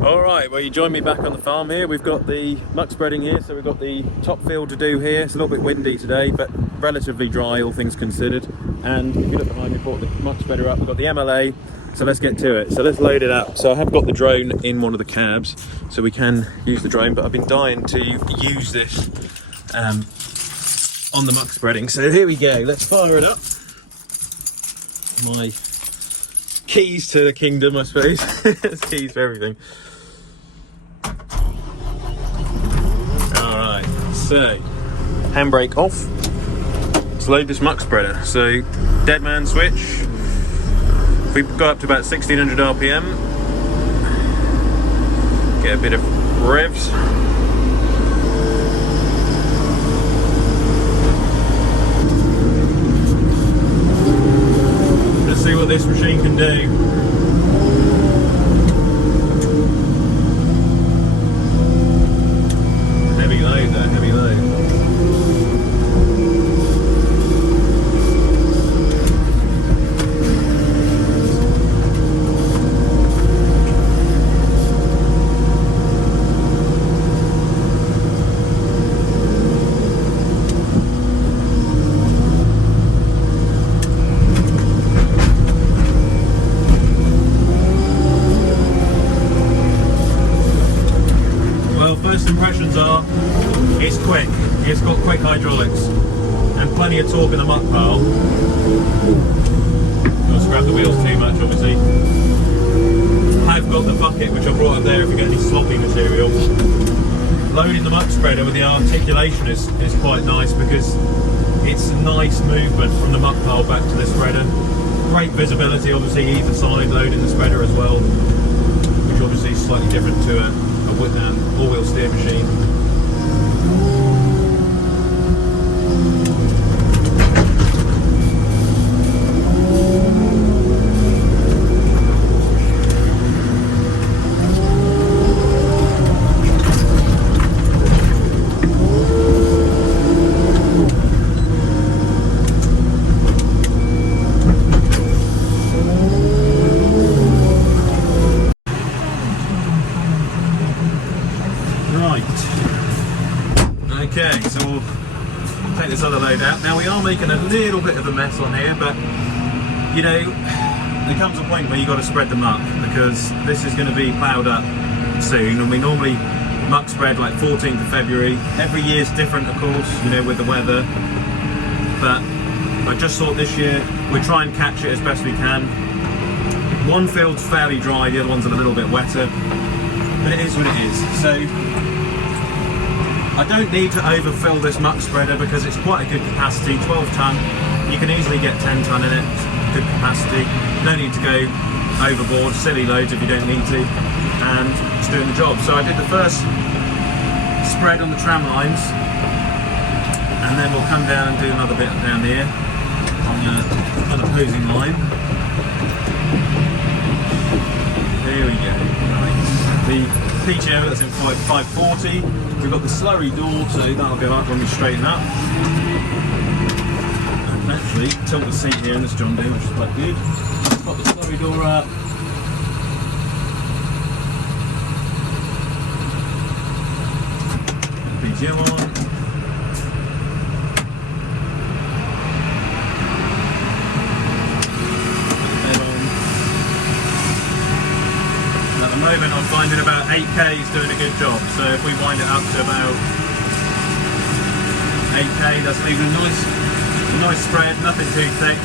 Alright, well you join me back on the farm here. We've got the muck spreading here, so we've got the top field to do here. It's a little bit windy today, but relatively dry, all things considered. And if you look behind me, brought the muck spreader up. We've got the MLA, so let's get to it. So let's load it up. So I have got the drone in one of the cabs, so we can use the drone, but I've been dying to use this on the muck spreading. So here we go, let's fire it up. My keys to the kingdom, I suppose. It's keys for everything. Alright, so handbrake off. Let's load this muck spreader. So dead man switch. If we go up to about 1600 RPM, get a bit of revs. Let's see what this machine can do. Heavy load though, heavy load. Impressions are, it's quick, it's got quick hydraulics and plenty of torque in the muck pile. Don't scrap the wheels too much obviously. I've got the bucket which I brought up there if you get any sloppy material. Loading the muck spreader with the articulation is quite nice because it's a nice movement from the muck pile back to the spreader. Great visibility obviously either side loading the spreader as well, which obviously is slightly different to a all-wheel steer machine. Okay, so we'll take this other load out. Now we are making a little bit of a mess on here, but you know, there comes a point where you've got to spread the muck because this is going to be ploughed up soon, and we normally muck spread like 14th of February. Every year's different of course, you know, with the weather, but I just thought this year we'll try and catch it as best we can. One field's fairly dry, the other one's a little bit wetter, but it is what it is. So I don't need to overfill this muck spreader because it's quite a good capacity, 12 tonne. You can easily get 10 tonne in it, good capacity. No need to go overboard, silly loads if you don't need to, and it's doing the job. So I did the first spread on the tram lines, and then we'll come down and do another bit down here on the opposing line. There we go. Right. The PTO that's in 540. We've got the slurry door, so that'll go up when we straighten up. And actually, tilt the seat here in this John Deere, which is quite good. Pop the slurry door up. PTO on. At the moment I'm finding about 8k is doing a good job, so if we wind it up to about 8k, that's leaving a nice spread, nothing too thick,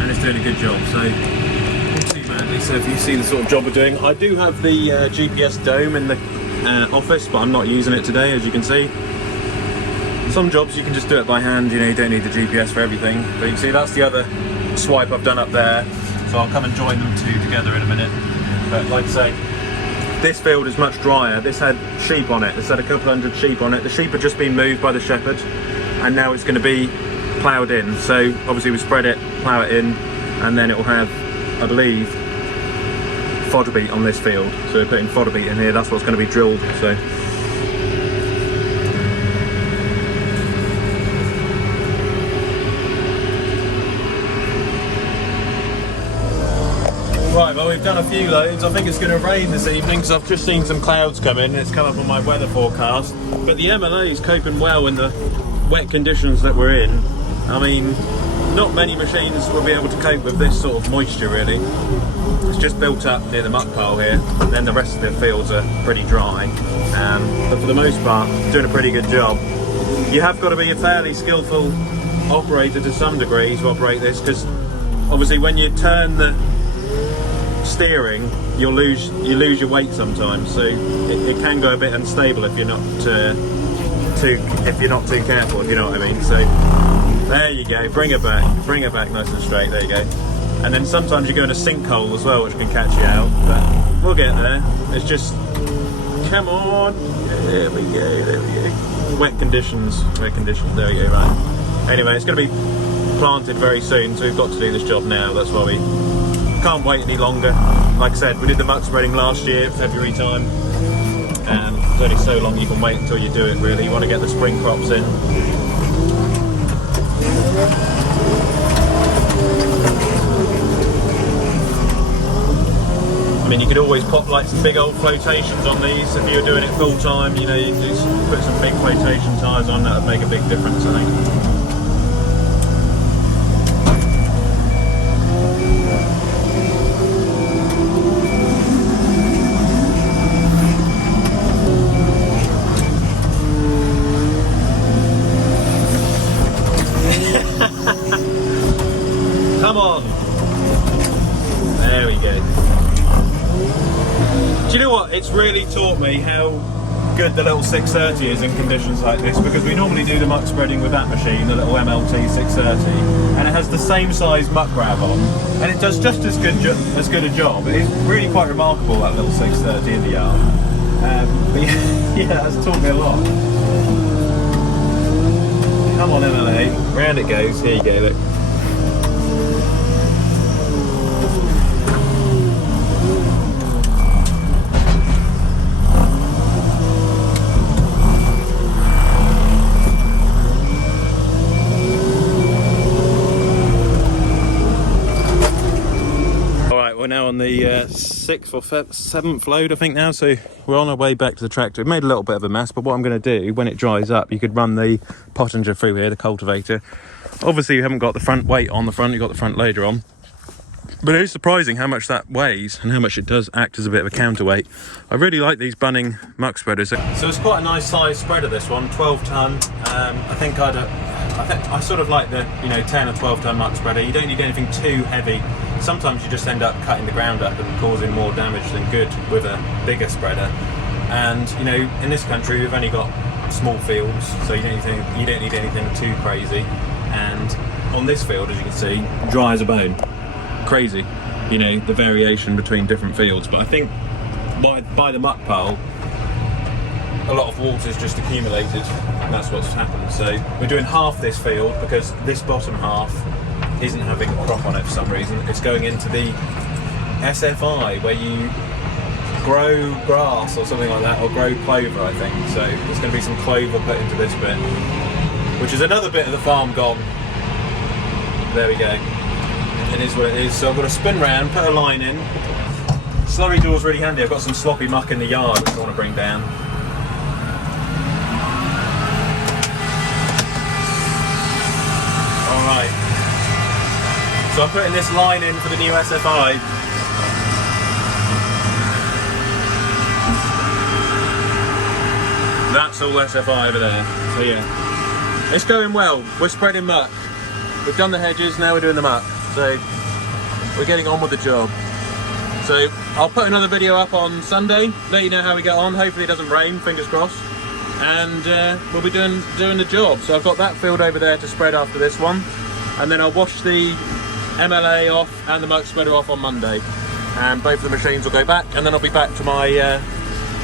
and it's doing a good job, so not too badly. So if you see the sort of job we're doing, I do have the GPS dome in the office, but I'm not using it today, as you can see. Some jobs you can just do it by hand, you know, you don't need the GPS for everything, but you can see that's the other swipe I've done up there. So I'll come and join them two together in a minute. But like I say, this field is much drier. This had sheep on it. This had a couple hundred sheep on it. The sheep had just been moved by the shepherd, and now it's going to be ploughed in. So obviously we spread it, plough it in, and then it will have, I believe, fodder beat on this field. So we're putting fodder beat in here. That's what's going to be drilled. So Right, well we've done a few loads. I think it's going to rain this evening because I've just seen some clouds come in. It's come up on my weather forecast. But the MLA is coping well in the wet conditions that we're in. I mean, not many machines will be able to cope with this sort of moisture really. It's just built up near the muck pile here, and then the rest of the fields are pretty dry. But for the most part, doing a pretty good job. You have got to be a fairly skillful operator to some degree to operate this, because obviously when you turn the steering, you lose your weight sometimes, so it can go a bit unstable if you're not too careful, if you know what I mean. So there you go, bring it back nice and straight, there you go. And then sometimes you go in a sinkhole as well, which can catch you out, but we'll get there. It's just, come on, there we go. Wet conditions, there we go, right. Anyway, it's going to be planted very soon, so we've got to do this job now. That's why we can't wait any longer. Like I said, we did the muck spreading last year, February time, and there's only so long you can wait until you do it really. You want to get the spring crops in. I mean, you could always pop like some big old flotations on these if you're doing it full time. You know, you can just put some big flotation tyres on. That would make a big difference, I think. Come on! There we go. Do you know what? It's really taught me how good the little 630 is in conditions like this, because we normally do the muck spreading with that machine, the little MLT 630, and it has the same size muck grab on, and it does just as good a job. It is really quite remarkable, that little 630 in the yard. But yeah, that's taught me a lot. Come on MLA, round it goes, here you go, look. We're now on the 6th or 7th load I think now, so we're on our way back to the tractor. We've made a little bit of a mess, but what I'm going to do when it dries up, you could run the pottinger through here, the cultivator. Obviously you haven't got the front weight on the front, you've got the front loader on, but it is surprising how much that weighs and how much it does act as a bit of a counterweight. I really like these Bunning Muck spreaders. So it's quite a nice size spreader, this one, 12 ton. I sort of like the 10 or 12 ton muck spreader. You don't need anything too heavy. Sometimes you just end up cutting the ground up and causing more damage than good with a bigger spreader. And in this country we've only got small fields, so you don't need anything too crazy. And on this field, as you can see, dry as a bone. Crazy, the variation between different fields. But I think by the muck pile, a lot of water's just accumulated, and that's what's happened. So we're doing half this field because this bottom half isn't having a crop on it for some reason. It's going into the SFI, where you grow grass or something like that, or grow clover, I think. So there's going to be some clover put into this bit, which is another bit of the farm gone. There we go. It is what it is. So I've got to spin round, put a line in. Slurry door's really handy. I've got some sloppy muck in the yard which I want to bring down. Alright. So I'm putting this line in for the new SFI. That's all SFI over there. So yeah, it's going well. We're spreading muck. We've done the hedges, now we're doing the muck. So we're getting on with the job. So I'll put another video up on Sunday, let you know how we get on. Hopefully it doesn't rain, fingers crossed. And we'll be doing the job. So I've got that field over there to spread after this one. And then I'll wash the MLA off and the muck spreader off on Monday. And both the machines will go back, and then I'll be back to my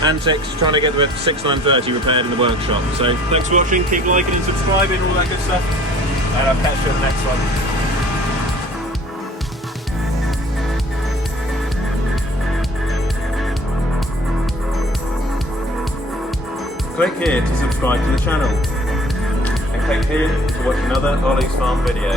antics, trying to get the 6930 repaired in the workshop. So thanks for watching, keep liking and subscribing, all that good stuff. And I'll catch you in the next one. Click here to subscribe to the channel, and click here to watch another Olly's Farm video.